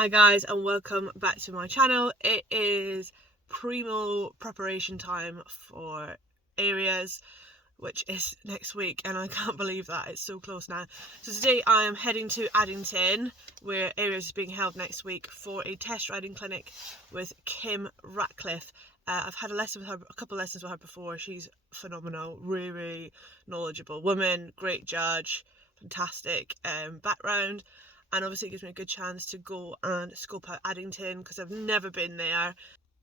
Hi guys, and welcome back to my channel. It is primo preparation time for areas, which is next week, and I can't believe that it's so close now. So today I am heading to Addington, where areas is being held next week, for a test riding clinic with Kim Ratcliffe. I've had a couple of lessons with her before. She's phenomenal, really knowledgeable woman, great judge, fantastic background. And obviously it gives me a good chance to go and scope out Addington, because I've never been there.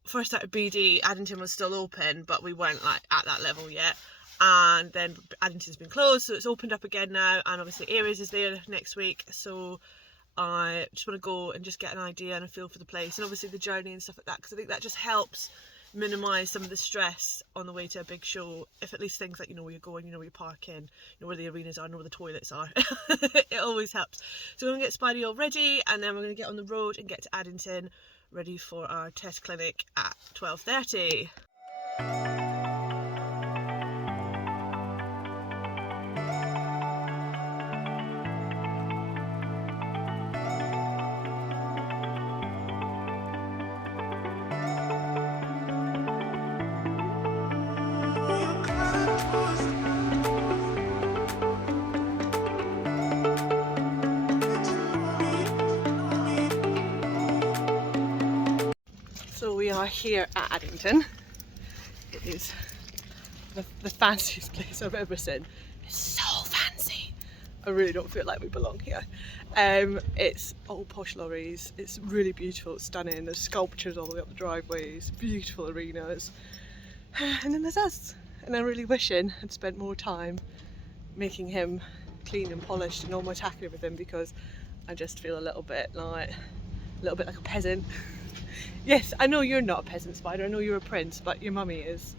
First out of BD, Addington was still open, but we weren't like at that level yet. And then Addington's been closed, so it's opened up again now, and obviously Aries is there next week, so I just want to go and just get an idea and a feel for the place, and obviously the journey and stuff like that, because I think that just helps minimise some of the stress on the way to a big show. If at least things like, you know where you're going, you know where you're parking, you know where the arenas are, you know where the toilets are. It always helps. So we're going to get Spidey all ready, and then we're going to get on the road and get to Addington, ready for our test clinic at 12:30. So we are here at Addington. It is the fanciest place I've ever seen. It's so fancy. I really don't feel like we belong here. It's all posh lorries. It's really beautiful, it's stunning. There's sculptures all the way up the driveways, beautiful arenas. And then there's us. And I'm really wishing I'd spent more time making him clean and polished and all my tackling with him, because I just feel a little bit like a peasant. Yes, I know you're not a peasant, Spider, I know you're a prince, but your mummy is.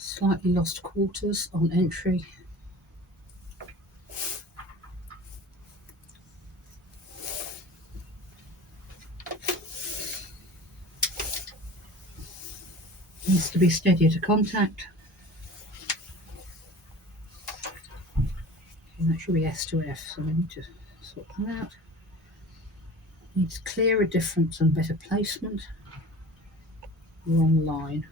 Slightly lost quarters on entry. Needs to be steadier to contact. And that should be S to F, so we need to sort that out. Needs clearer difference and better placement. Wrong line.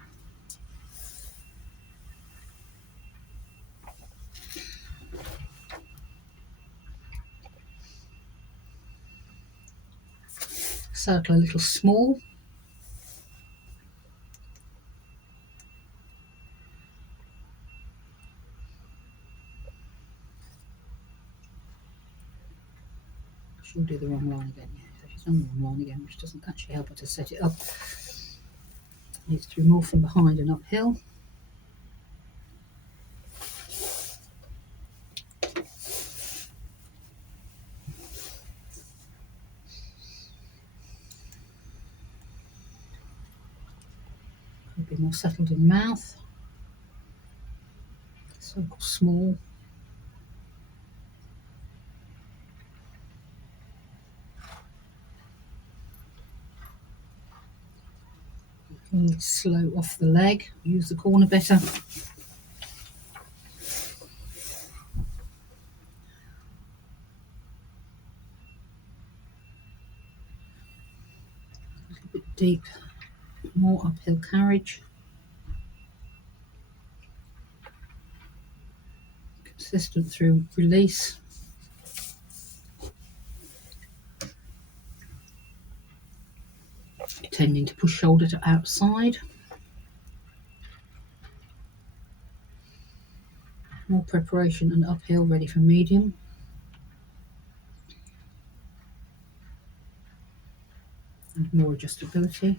Circle a little small. She'll do the wrong line again. Yeah, so she's done the wrong line again, which doesn't actually help her to set it up. Needs to be more from behind and uphill. A bit more settled in mouth. Circle small. And slow off the leg. Use the corner better. A little bit deep. More uphill carriage. Consistent through release. Tending to push shoulder to outside. More preparation and uphill, ready for medium. And more adjustability.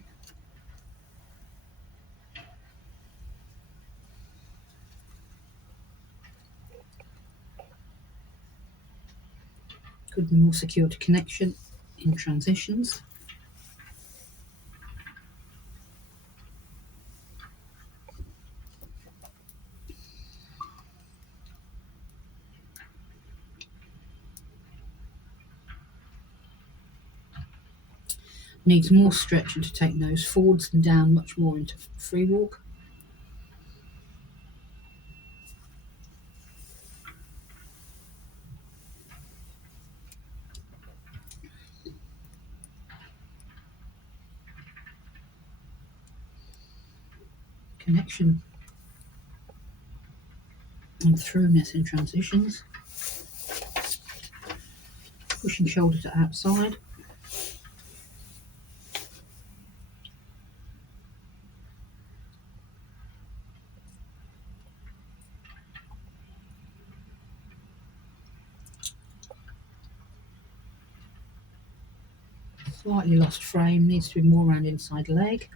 Could be more secure to connection in transitions. Needs more stretching to take nose forwards and down much more into free walk. Connection and throughness in transitions. Pushing shoulder to outside. Slightly lost frame, needs to be more around inside leg.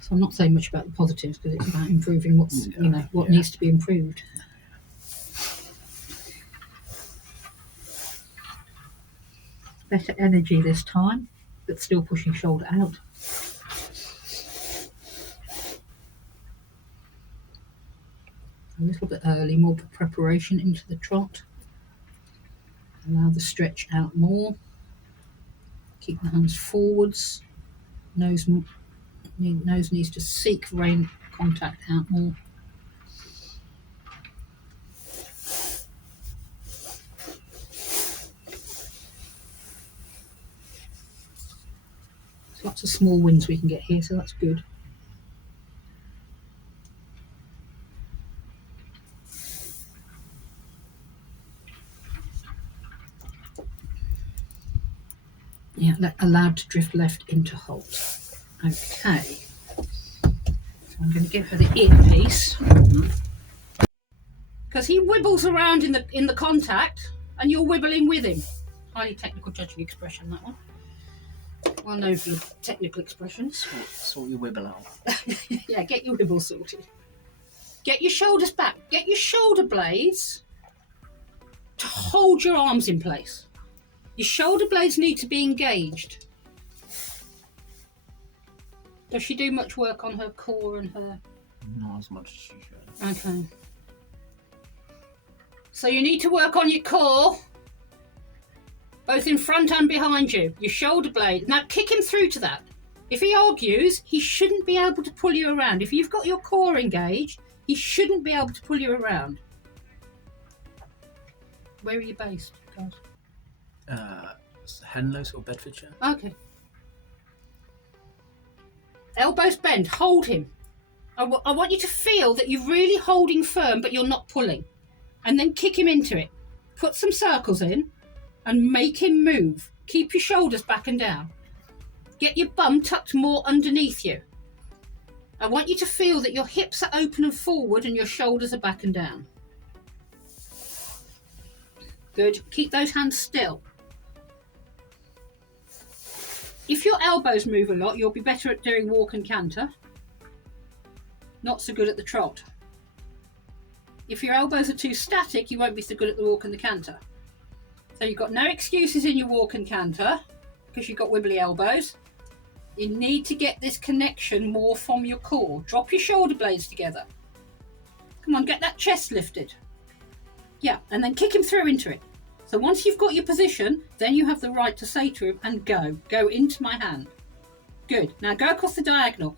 So I'm not saying much about the positives because it's about improving what's what needs to be improved. Better energy this time, but still pushing shoulder out. A little bit early, more preparation into the trot. Allow the stretch out more. Keep the hands forwards. Nose needs to seek rein contact out more. There's lots of small wins we can get here, so that's good. Yeah, allowed to drift left into halt. Okay. So I'm going to give her the earpiece. Because he wibbles around in the contact and you're wibbling with him. Highly technical judging expression, that one. Well known for the technical expressions. Sort your wibble out. Yeah, get your wibble sorted. Get your shoulders back. Get your shoulder blades to hold your arms in place. Your shoulder blades need to be engaged. Does she do much work on her core and her... Not as much as she should. Okay. So you need to work on your core, both in front and behind you. Your shoulder blade. Now kick him through to that. If he argues, he shouldn't be able to pull you around. If you've got your core engaged, he shouldn't be able to pull you around. Where are you based, guys? Henlows or Bedfordshire. Okay. Elbows bent. Hold him. I want you to feel that you're really holding firm, but you're not pulling. And then kick him into it. Put some circles in and make him move. Keep your shoulders back and down. Get your bum tucked more underneath you. I want you to feel that your hips are open and forward and your shoulders are back and down. Good. Keep those hands still. If your elbows move a lot, you'll be better at doing walk and canter. Not so good at the trot. If your elbows are too static, you won't be so good at the walk and the canter. So you've got no excuses in your walk and canter because you've got wibbly elbows. You need to get this connection more from your core. Drop your shoulder blades together. Come on, get that chest lifted. Yeah, and then kick him through into it. So once you've got your position, then you have the right to say to him, and go. Go into my hand. Good. Now go across the diagonal.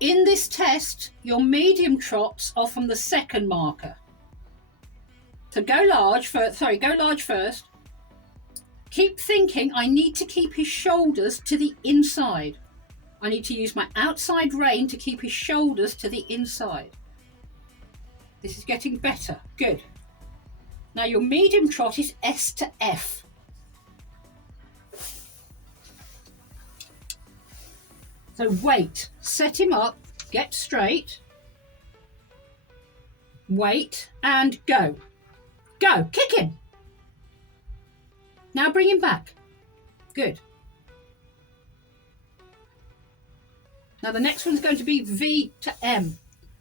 In this test, your medium trots are from the second marker. So go large first. Keep thinking, I need to keep his shoulders to the inside. I need to use my outside rein to keep his shoulders to the inside. This is getting better. Good. Now your medium trot is S to F. So wait, set him up, get straight, wait, and go. Go, kick him. Now bring him back. Good. Now the next one's going to be V to M.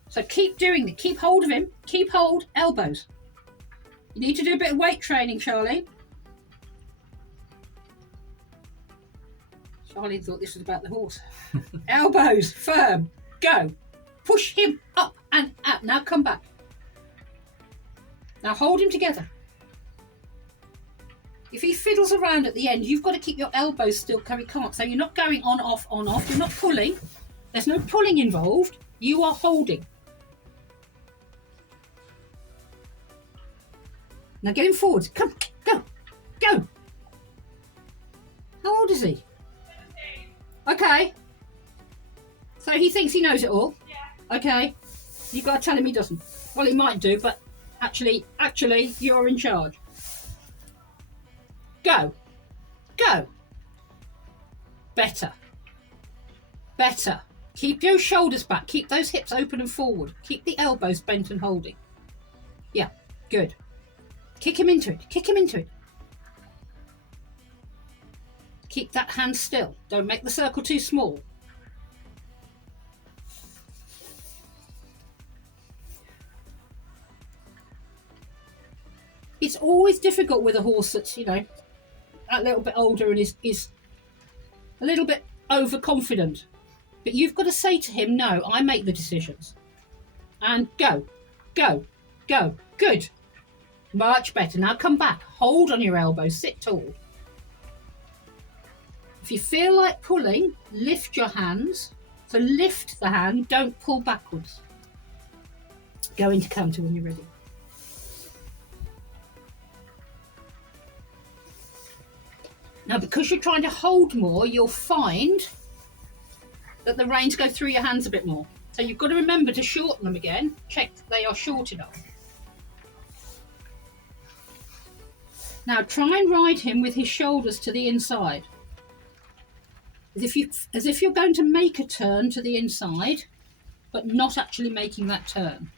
So keep doing it, keep hold of him, keep hold, elbows. You need to do a bit of weight training, Charlie. Charlie thought this was about the horse. Elbows, firm, go. Push him up and out. Now come back. Now hold him together. If he fiddles around at the end, you've got to keep your elbows still, he can't. So you're not going on, off, on, off. You're not pulling. There's no pulling involved. You are holding. Now get him forward. Come, go, go. How old is he? 17. Okay. So he thinks he knows it all? Yeah. Okay. You've got to tell him he doesn't. Well, he might do, but actually, you're in charge. Go. Go. Better. Better. Keep your shoulders back. Keep those hips open and forward. Keep the elbows bent and holding. Yeah, good. Kick him into it. Kick him into it. Keep that hand still. Don't make the circle too small. It's always difficult with a horse that's, a little bit older and is a little bit overconfident. But you've got to say to him, no, I make the decisions. And go, go, go. Good. Much better. Now come back. Hold on your elbows. Sit tall. If you feel like pulling, lift your hands. So lift the hand. Don't pull backwards. Go into canter when you're ready. Now, because you're trying to hold more, you'll find that the reins go through your hands a bit more. So you've got to remember to shorten them again. Check that they are short enough. Now try and ride him with his shoulders to the inside. As if you're going to make a turn to the inside, but not actually making that turn.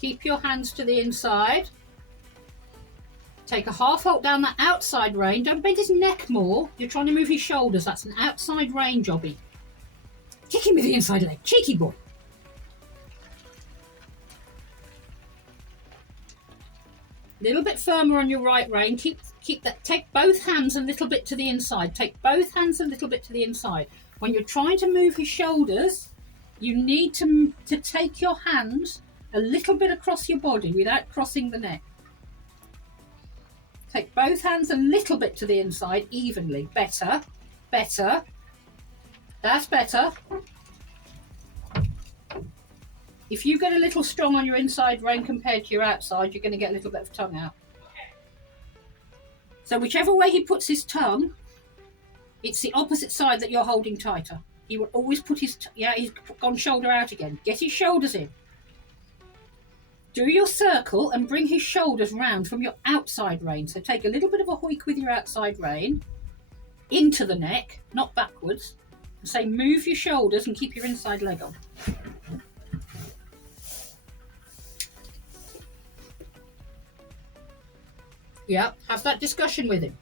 Keep your hands to the inside. Take a half halt down that outside rein. Don't bend his neck more. You're trying to move his shoulders. That's an outside rein jobby. Kick him with the inside leg. Cheeky boy. A little bit firmer on your right rein. Keep that. Take both hands a little bit to the inside. Take both hands a little bit to the inside. When you're trying to move his shoulders, you need to take your hands a little bit across your body without crossing the neck. Take both hands a little bit to the inside, evenly. Better, better. That's better. If you get a little strong on your inside rein compared to your outside, you're going to get a little bit of tongue out. So whichever way he puts his tongue, it's the opposite side that you're holding tighter. He will always put his... he's gone shoulder out again. Get his shoulders in. Do your circle and bring his shoulders round from your outside rein. So take a little bit of a hoik with your outside rein into the neck, not backwards. And say move your shoulders and keep your inside leg on. Yeah, have that discussion with him.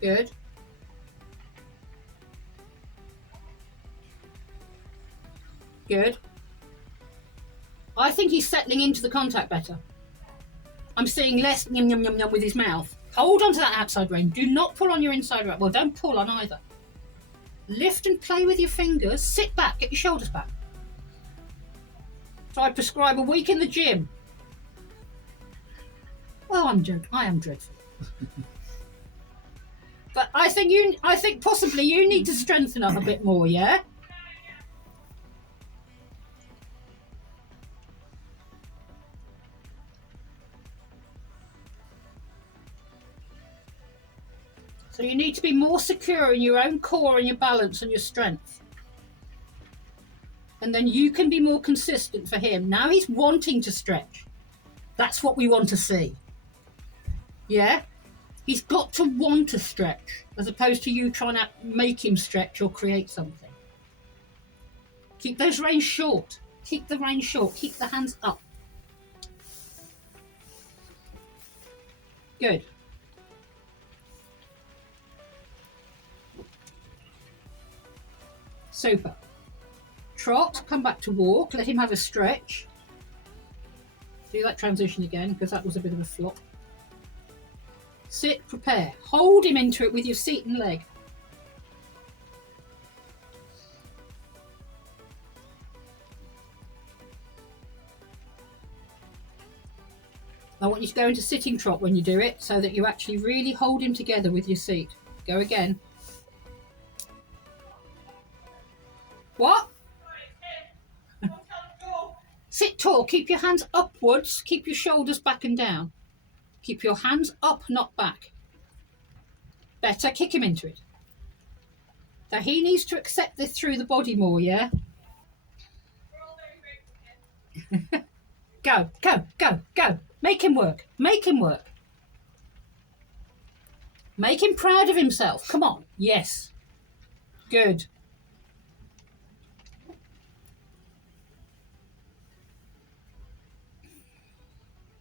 Good. Good. I think he's settling into the contact better. I'm seeing less yum yum yum yum with his mouth. Hold on to that outside rein. Do not pull on your inside rein. Well, don't pull on either. Lift and play with your fingers. Sit back. Get your shoulders back. So I prescribe a week in the gym. Well, I am dreadful. But I think possibly you need to strengthen up a bit more, yeah? So you need to be more secure in your own core and your balance and your strength. And then you can be more consistent for him. Now he's wanting to stretch. That's what we want to see. Yeah? He's got to want to stretch, as opposed to you trying to make him stretch or create something. Keep those reins short. Keep the reins short. Keep the hands up. Good. Super. Trot, come back to walk. Let him have a stretch. Do that transition again, because that was a bit of a flop. Sit, prepare. Hold him into it with your seat and leg. I want you to go into sitting trot when you do it, so that you actually really hold him together with your seat. Go again. What? Sit tall. Keep your hands upwards. Keep your shoulders back and down. Keep your hands up, not back. Better. Kick him into it. Now he needs to accept this through the body more, yeah? Go, go, go, go. Make him work. Make him work. Make him proud of himself. Come on. Yes. Good.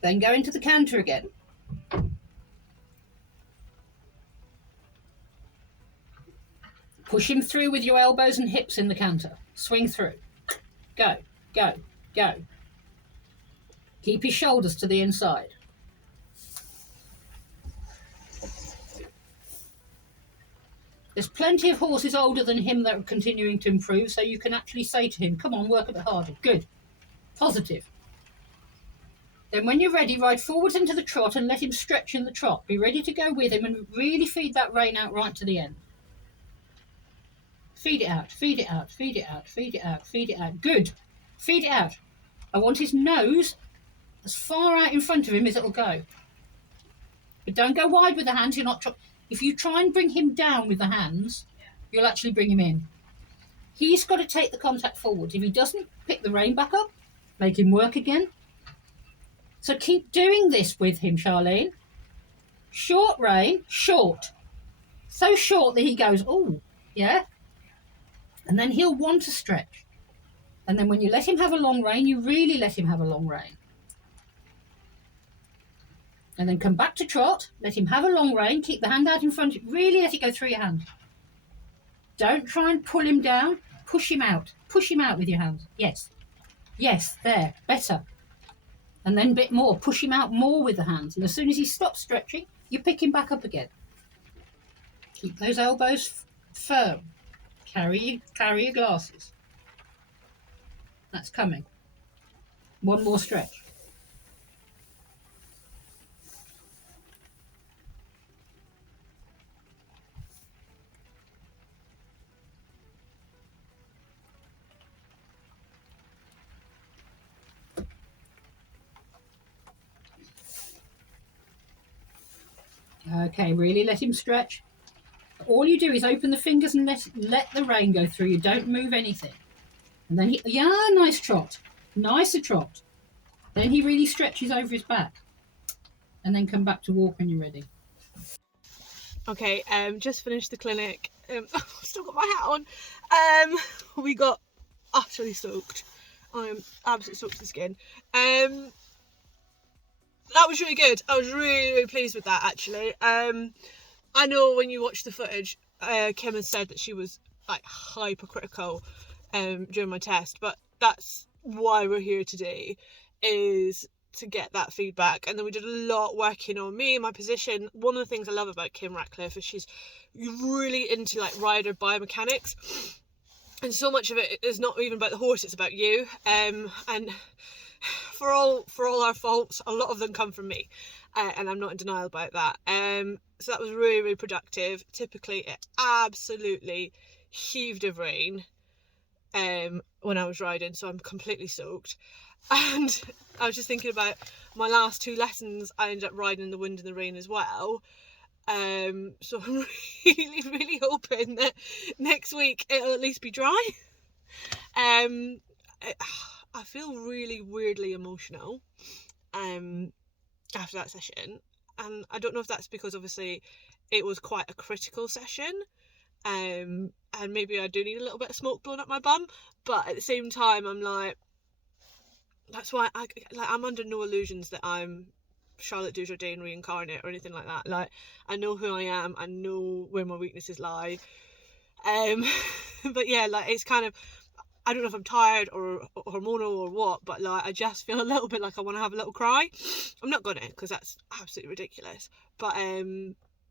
Then go into the canter again. Push him through with your elbows and hips in the canter. Swing through. Go, go, go. Keep his shoulders to the inside. There's plenty of horses older than him that are continuing to improve, so you can actually say to him, come on, work a bit harder. Good. Positive. Then when you're ready, ride forwards into the trot and let him stretch in the trot. Be ready to go with him and really feed that rein out right to the end. Feed it out, feed it out, feed it out, feed it out, feed it out. Good. Feed it out. I want his nose as far out in front of him as it'll go. But don't go wide with the hands. You're not. If you try and bring him down with the hands, you'll actually bring him in. He's got to take the contact forward. If he doesn't, pick the rein back up, make him work again. So keep doing this with him, Charlene. Short rein, short. So short that he goes, oh, yeah. And then he'll want to stretch. And then when you let him have a long rein, you really let him have a long rein. And then come back to trot, let him have a long rein, keep the hand out in front, really let it go through your hand. Don't try and pull him down, push him out with your hands. Yes, yes, there, better. And then a bit more, push him out more with the hands. And as soon as he stops stretching, you pick him back up again. Keep those elbows firm. Carry your glasses. That's coming. One more stretch. Okay, really let him stretch. All you do is open the fingers and let the rein go through. You don't move anything. And then nice trot. Nicer trot. Then he really stretches over his back. And then come back to walk when you're ready. Okay, just finished the clinic. I've still got my hat on. We got utterly soaked. I'm absolutely soaked to the skin. That was really good. I was really, really pleased with that, actually. I know when you watch the footage, Kim has said that she was like hypercritical during my test, but that's why we're here today, is to get that feedback. And then we did a lot working on me and my position. One of the things I love about Kim Ratcliffe is she's really into like rider biomechanics, and so much of it is not even about the horse, it's about you. And for all our faults, a lot of them come from me, and I'm not in denial about that. So that was really, really productive. Typically it absolutely heaved of rain when I was riding, so I'm completely soaked. And I was just thinking about my last 2 lessons, I ended up riding in the wind and the rain as well. So I'm really, really hoping that next week it'll at least be dry. I feel really weirdly emotional after that session, and I don't know if that's because obviously it was quite a critical session, and maybe I do need a little bit of smoke blowing up my bum, but at the same time I'm like, that's why I'm under no illusions that I'm Charlotte Dujardin reincarnate or anything like that. Like, I know who I am, I know where my weaknesses lie. But yeah, like, it's kind of, I don't know if I'm tired or hormonal or what, but like, I just feel a little bit like I want to have a little cry. I'm not gonna, because that's absolutely ridiculous. But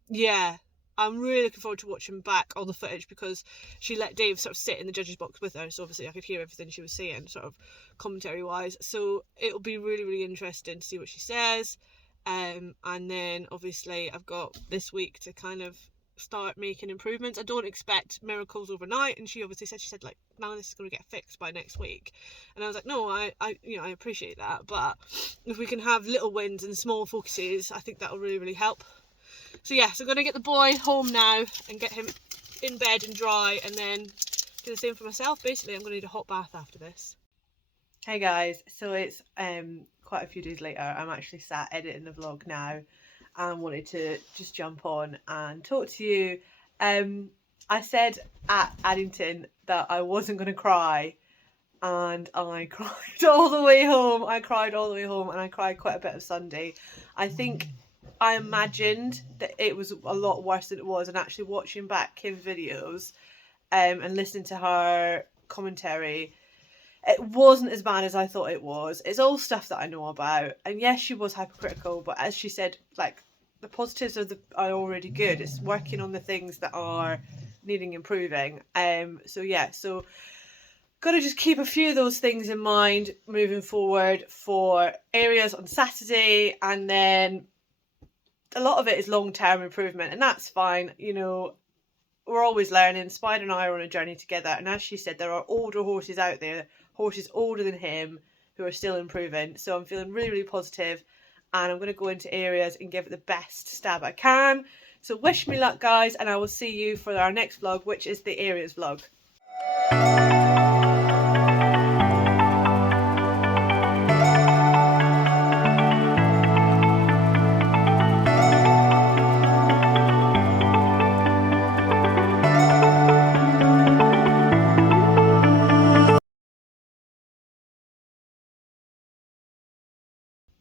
yeah, I'm really looking forward to watching back all the footage, because she let Dave sort of sit in the judge's box with her, so obviously I could hear everything she was saying, sort of commentary wise. So it'll be really, really interesting to see what she says. And then obviously I've got this week to kind of start making improvements. I don't expect miracles overnight, and she said like, now this is going to get fixed by next week. And I was like, no, I appreciate that, but if we can have little wins and small focuses, I think that'll really, really help. So yeah, so I'm going to get the boy home now and get him in bed and dry, and then do the same for myself. Basically, I'm going to need a hot bath after this. Hey guys, so it's quite a few days later. I'm actually sat editing the vlog now and wanted to just jump on and talk to you. I said at Addington that I wasn't going to cry, and I cried all the way home. I cried quite a bit of Sunday. I think I imagined that it was a lot worse than it was, and actually watching back Kim's videos and listening to her commentary, it wasn't as bad as I thought it was. It's all stuff that I know about, and yes, she was hypercritical, but as she said, like, the positives are already good. It's working on the things that are needing improving. So yeah, so gotta just keep a few of those things in mind moving forward for areas on Saturday, and then a lot of it is long-term improvement, and that's fine. You know, we're always learning. Spider and I are on a journey together, and as she said, there are older horses out there, horses older than him, who are still improving. So I'm feeling really, really positive, and I'm going to go into areas and give it the best stab I can. So wish me luck, guys, and I will see you for our next vlog, which is the areas vlog.